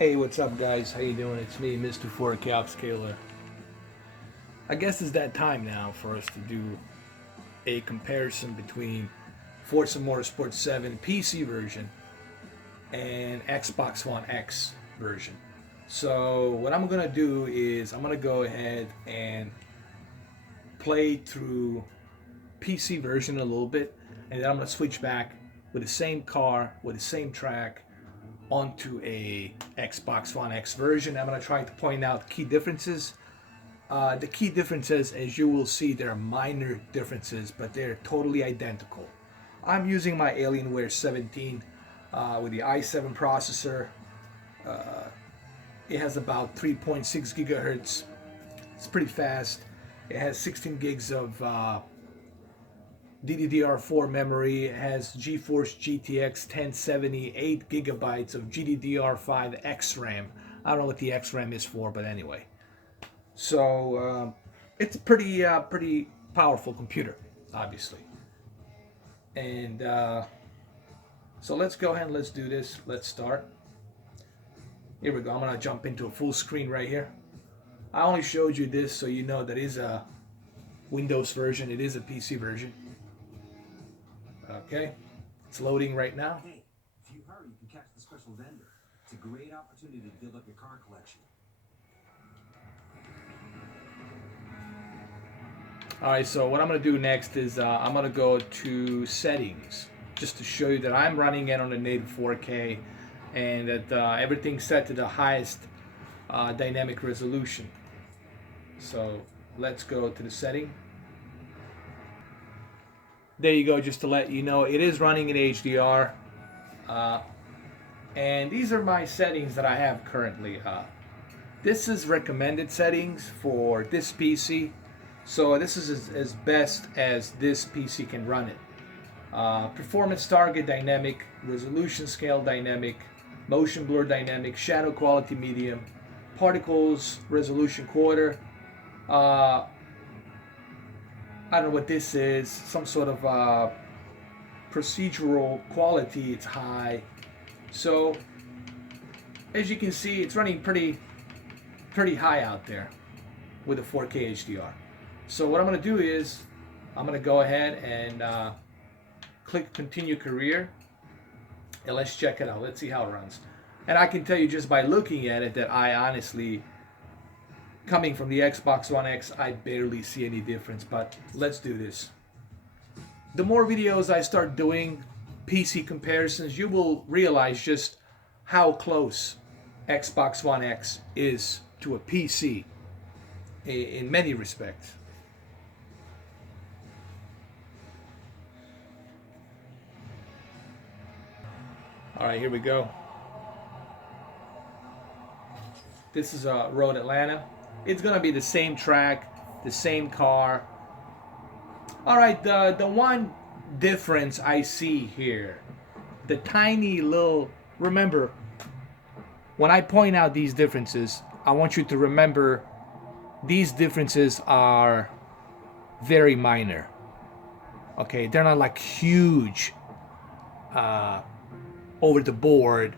Hey, what's up, guys? How you doing? It's me, Mr. 4K Upscaler. I guess it's that time now for us to do a comparison between Forza Motorsport 7 PC version and Xbox One X version. So what I'm gonna do is I'm gonna go ahead and play through PC version a little bit, and then I'm gonna switch back with the same car with the same track onto a Xbox One X version. I'm gonna try to point out key differences. The key differences, as you will see, there are minor differences, but they're totally identical. I'm using my Alienware 17 with the i7 processor. It has about 3.6 gigahertz. It's pretty fast. It has 16 gigs of DDR4 memory. It has Geforce Gtx 1070, 8 gigabytes of GDDR5 XRAM. I don't know what the XRAM is for, but anyway. So it's a pretty powerful computer, obviously. And so let's go ahead and let's do this. Let's start. Here we go. I'm gonna jump into a full screen right here. I only showed you this so you know that is a Windows version. It is a PC version. Okay, it's loading right now. Hey, if you hurry, you can catch the special vendor. It's a great opportunity to build up your car collection. All right, so what I'm gonna do next is I'm gonna go to settings just to show you that I'm running it on the native 4K and that everything's set to the highest dynamic resolution. So let's go to the setting. There you go, just to let you know it is running in HDR. Uh, and these are my settings that I have currently. This is recommended settings for this PC. So this is as best as this PC can run it. Performance target dynamic, resolution scale dynamic, motion blur dynamic, shadow quality medium, particles resolution quarter. I don't know what this is. Some sort of procedural quality. It's high. So as you can see, it's running pretty high out there with a 4K HDR. So what I'm going to do is I'm going to go ahead and click continue career, and let's check it out. Let's see how it runs. And I can tell you just by looking at it that I honestly, coming from the Xbox One X, I barely see any difference, but let's do this. The more videos I start doing PC comparisons, you will realize just how close Xbox One X is to a PC in many respects. All right, here we go. This is Road Atlanta. It's gonna be the same track, the same car. All right, the one difference I see here, the tiny little. Remember, when I point out these differences, I want you to remember these differences are very minor. Okay, they're not like huge, over the board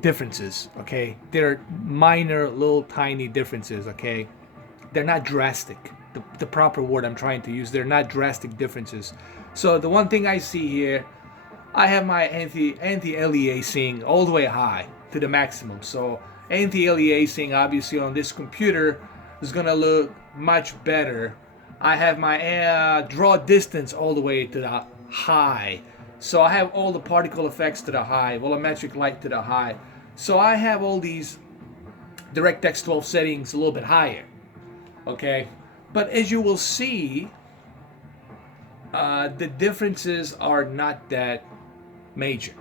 differences. Okay, they're minor, little tiny differences. Okay, they're not drastic. The proper word I'm trying to use, they're not drastic differences. So the one thing I see here, I have my anti-aliasing all the way high to the maximum. So anti-aliasing obviously on this computer is gonna look much better. I have my draw distance all the way to the high. So I have all the particle effects to the high, volumetric light to the high. So I have all these DirectX 12 settings a little bit higher. Okay, but as you will see, the differences are not that major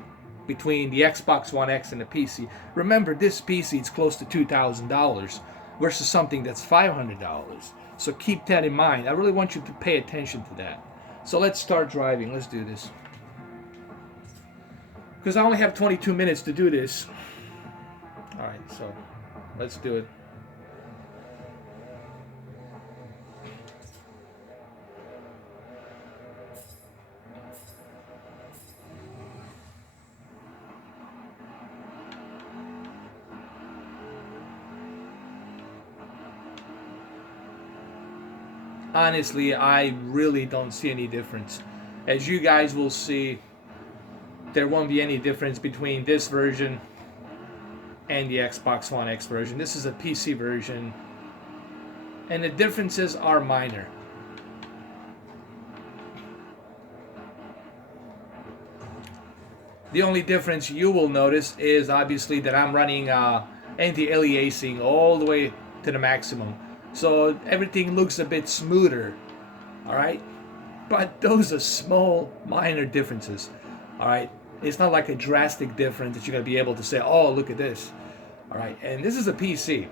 between the Xbox One X and the PC. Remember, this PC is close to $2,000 versus something that's $500. So keep that in mind. I really want you to pay attention to that. So let's start driving. Let's do this. Because I only have 22 minutes to do this. All right, so let's do it. honestly, I really don't see any difference. As you guys will see, there won't be any difference between this version and the Xbox One X version. This is a PC version, and the differences are minor. The only difference you will notice is obviously that I'm running anti-aliasing all the way to the maximum. So everything looks a bit smoother, alright? But those are small, minor differences, alright? It's not like a drastic difference that you're going to be able to say, oh, look at this. Alright, and this is a PC.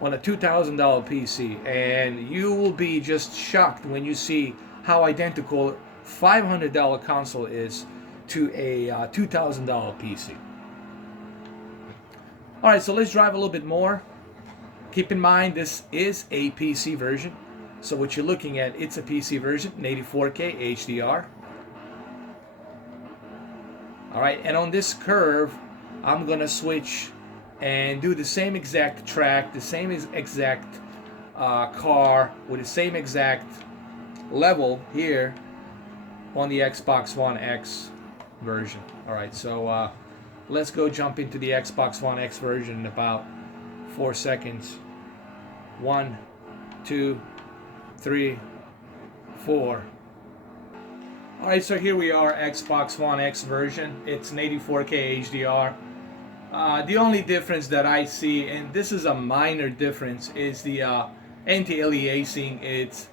On a $2,000 PC. And you will be just shocked when you see how identical $500 console is to a $2,000 PC. Alright, so let's drive a little bit more. Keep in mind this is a PC version. So what you're looking at, it's a PC version, 84K HDR. Alright, and on this curve, I'm going to switch and do the same exact track, the same exact car, with the same exact level here on the Xbox One X version. Alright, so let's go jump into the Xbox One X version in about 4 seconds. 1, 2, 3, 4. Alright, so here we are, Xbox One X version. It's an 84K HDR. The only difference that I see, and this is a minor difference, is the anti-aliasing. It's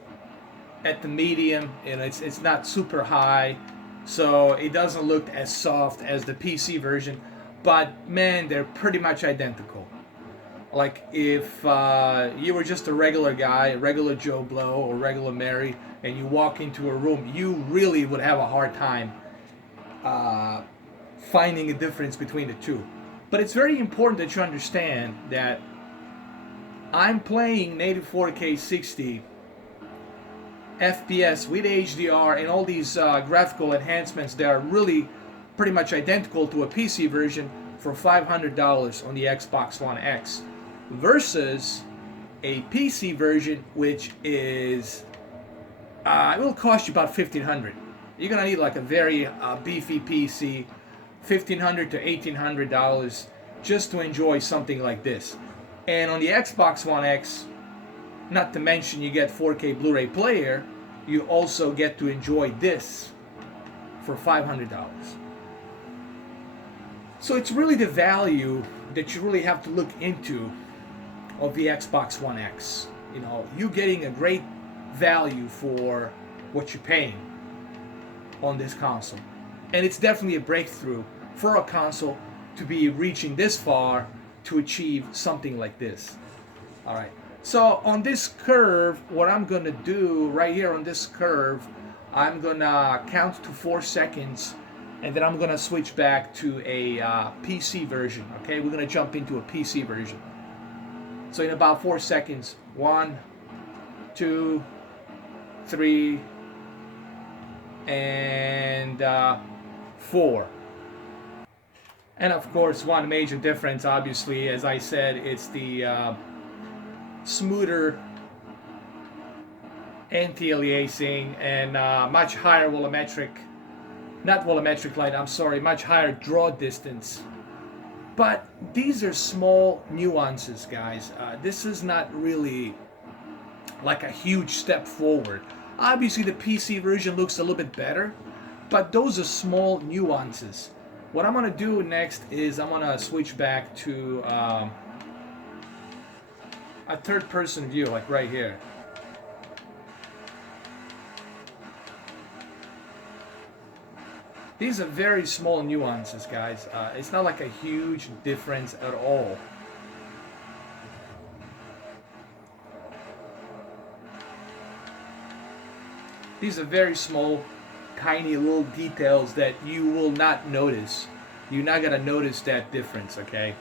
at the medium, and it's not super high, so it doesn't look as soft as the PC version. But man, they're pretty much identical. Like if you were just a regular guy, a regular Joe Blow or regular Mary, and you walk into a room, you really would have a hard time finding a difference between the two. But it's very important that you understand that I'm playing 84K 60 FPS with HDR and all these graphical enhancements that are really pretty much identical to a PC version for $500 on the Xbox One X versus a PC version which is it will cost you about $1,500. You're gonna need like a very beefy PC, $1,500 to $1,800 just to enjoy something like this. And on the Xbox One X, not to mention you get 4K Blu-ray player, you also get to enjoy this for $500. So it's really the value that you really have to look into of the Xbox One X. You know, you getting a great value for what you're paying on this console. And it's definitely a breakthrough for a console to be reaching this far to achieve something like this. Alright, so on this curve, what I'm gonna do right here on this curve, I'm gonna count to 4 seconds, and then I'm gonna switch back to a PC version. Okay, we're gonna jump into a PC version. So in about 4 seconds, 1, 2, 3, and 4. And of course, one major difference, obviously, as I said, it's the smoother anti-aliasing and much higher much higher draw distance. But these are small nuances, guys. This is not really like a huge step forward. Obviously, the PC version looks a little bit better, but those are small nuances. What I'm gonna do next is I'm gonna switch back to a third-person view, like right here. These are very small nuances, guys. It's not like a huge difference at all. These are very small, tiny little details that you will not notice. You're not gonna notice that difference, okay?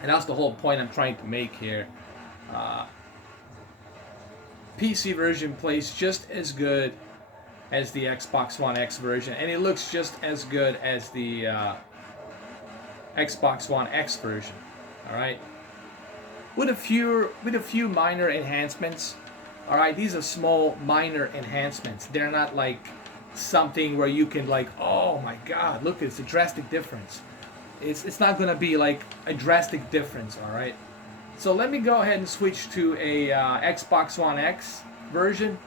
And that's the whole point I'm trying to make here. PC version plays just as good as the Xbox One X version, and it looks just as good as the Xbox One X version. All right, with a few minor enhancements. All right, these are small, minor enhancements. They're not like something where you can like, oh my God, look, it's a drastic difference. It's not gonna be like a drastic difference. All right. So let me go ahead and switch to a Xbox One X version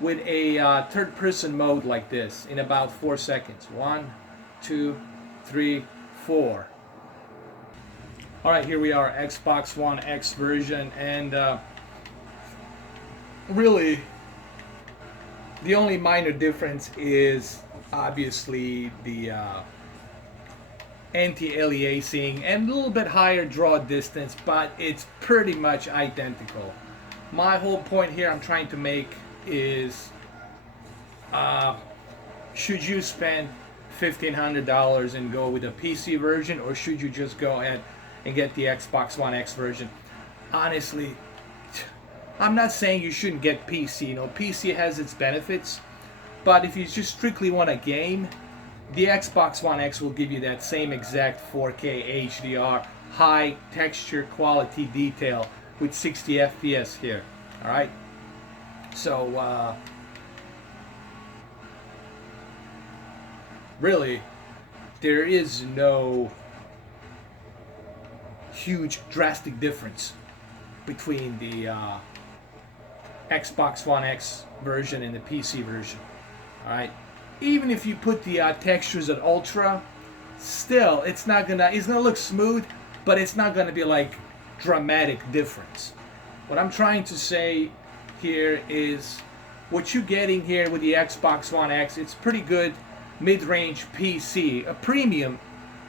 with a third-person mode like this in about 4 seconds. 1, 2, 3, 4. All right, here we are, Xbox One X version, and really, the only minor difference is obviously the anti-aliasing and a little bit higher draw distance, but it's pretty much identical. My whole point here I'm trying to make is, should you spend $1,500 and go with a PC version, or should you just go ahead and get the Xbox One X version? Honestly, I'm not saying you shouldn't get PC. You know, PC has its benefits, but if you just strictly want a game, the Xbox One X will give you that same exact 4K HDR, high texture quality detail with 60 FPS here. All right. So really, there is no huge drastic difference between the Xbox One X version and the PC version. All right. Even if you put the textures at ultra, still it's gonna look smooth, but it's not gonna be like dramatic difference. What I'm trying to say here is what you're getting here with the Xbox One X, it's pretty good mid-range PC, a premium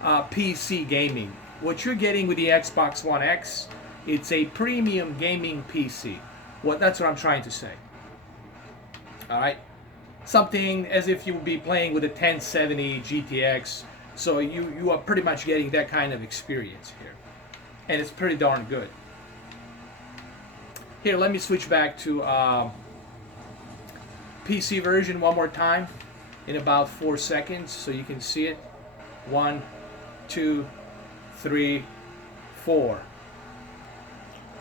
PC gaming. What you're getting with the Xbox One X, it's a premium gaming PC. That's what I'm trying to say. All right. Something as if you would be playing with a 1070 GTX, so you are pretty much getting that kind of experience here, and it's pretty darn good. Here, let me switch back to PC version one more time in about 4 seconds so you can see it. 1, 2, 3, 4.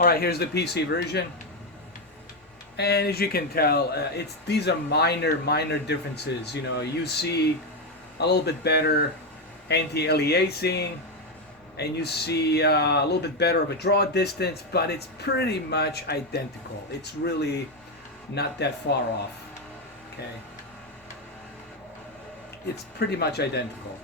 All right, here's the PC version. And as you can tell, these are minor differences. You know, you see a little bit better anti-aliasing, and you see a little bit better of a draw distance, but it's pretty much identical. It's really not that far off. Okay, it's pretty much identical.